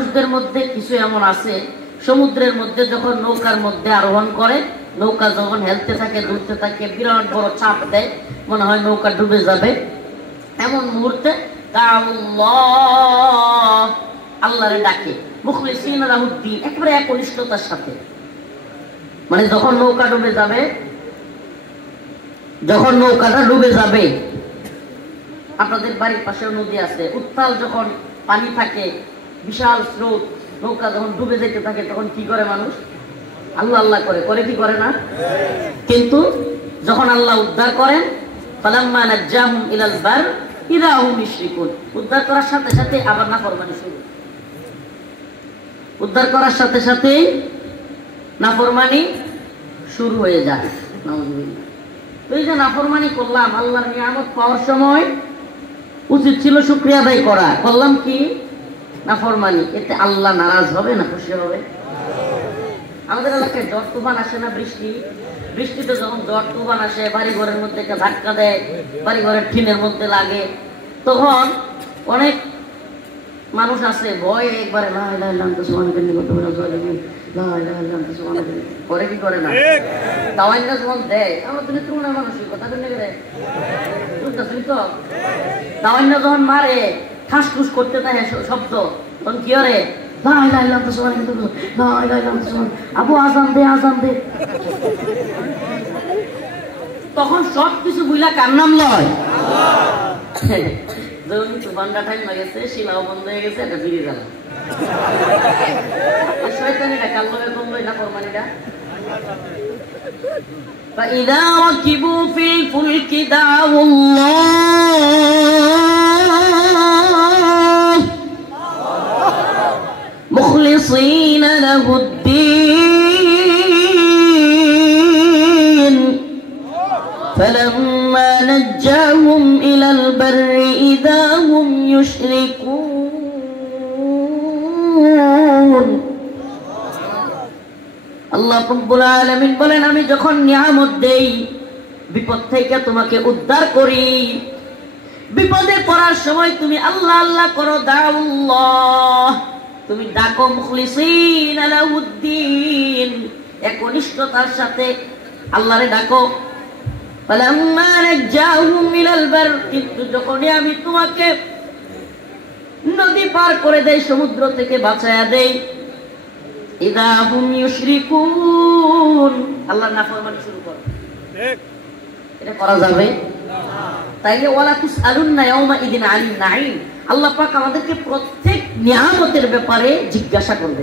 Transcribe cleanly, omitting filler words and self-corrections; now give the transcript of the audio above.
মানুষদের মধ্যে কিছু এমন আছে সমুদ্রের মধ্যে যখন নৌকার মধ্যে আরোহণ করে, নৌকা যখন হেলতে থাকে ডুবতে থাকে, বিরাট বড় চাপ দেয়, মনে হয় নৌকা ডুবে যাবে, এমন মুহূর্তে আল্লাহরে ডাকে মুখলিসিন লাহুদ্দিন, একেবারে একনিষ্ঠতার সাথে। মানে যখন নৌকা ডুবে যাবে, যখন নৌকাটা ডুবে যাবে, আপনাদের বাড়ির পাশে নদী আছে, উত্তাল যখন পানি থাকে, বিশাল স্রোত, নৌকা যখন ডুবে যেতে থাকে, তখন কি করে মানুষ? আল্লাহ আল্লাহ করে, করে কি করে না? কিন্তু যখন আল্লাহ উদ্ধার করেন, ফালাম্মা নাজ্জাহুম ইলাল বার ইযা হুম ইউশরিকুন, উদ্ধার করার সাথে সাথে আবার নাফরমানি শুরু। উদ্ধার করার সাথে সাথে নাফরমানি শুরু হয়ে যায়। নাউযুবিল্লাহ। এই যে নাফরমানি করলাম, আল্লাহর নিয়ামত পাওয়ার সময় উচিত ছিল শুকরিয়া আদায় করা, করলাম কি? নাফরমানি। এতে আল্লাহ নারাজ হবে না খুশি হবে? আমাদের এলাকায় ঝড় তুফান আসে না, বৃষ্টিতে যখন ঝড় তুফান আসে, বাড়ি ঘরের মধ্যে একটা ধাক্কা দেয়, বাড়ি ঘরের টিনের মধ্যে লাগে, তখন অনেক মানুষ আছে ভয়ে একবারে লা ইলাহা ইল্লাল্লাহ সুবহানাকা ইন্নী কুনতু মিনাজ জালিমিন, লা ইলাহা ইল্লাল্লাহ সুবহানাকা, করে কি করে না? দাওয়াইনা যখন দেয়, আমার তুমি তুমনা মানুষই কথা বলে গেলে বুঝতেছিস তো, দাওয়াইনা যখন মারে ঠাসঠুস করতে থাকে শব্দ, তখন কি করে? লা ইলাহা ইল্লাল্লাহ সুবহানাকা ইন্নী কুনতু, লা ইলাহা ইল্লাল্লাহ সুবহানাকা, আবু আযান দে, আযান দে। তখন সব কিছু বুইলা কার নাম লয়? আল্লাহ। যখন তুফানটা টাইম গেছে, শিলাও বন্ধ হয়ে গেছে, এটা ফিরে গেল। শয়তানিটা কার লগে কমলো, এটা ফরমানিটা। فإذا ركبوا في الفلك دعوا الله مخلصين له الدين فلما نجاهم إلى البر إذا هم يشركون। আল্লাহ রাব্বুল আলামিন বলেন, আমি যখন নিয়ামত দেই, বিপদ থেকে তোমাকে উদ্ধার করি, বিপদে পড়ার সময় তুমি আল্লাহ আল্লাহ করো, দাউল্লাহ, তুমি ডাকো মুখলিসিন লাহুদ্দিন, একনিষ্ঠতার সাথে আল্লাহরে ডাকো। ফালাম্মা নাজ্জাহুম ইলাল বার, কিন্তু যখনই আমি তোমাকে নদী পার করে দেই, সমুদ্র থেকে বাঁচায়া দেই, ইযা হুম ইউশরিকুন, আল্লাহর নাফরমানি শুরু করো। ঠিক, এটা করা যাবে না। তাইলে ওয়ালা তুসআলুন্না ইয়াওমা ইদিন আনিন নাঈম, আল্লাহ পাক আমাদেরকে প্রত্যেক নিয়ামতের ব্যাপারে জিজ্ঞাসা করবে।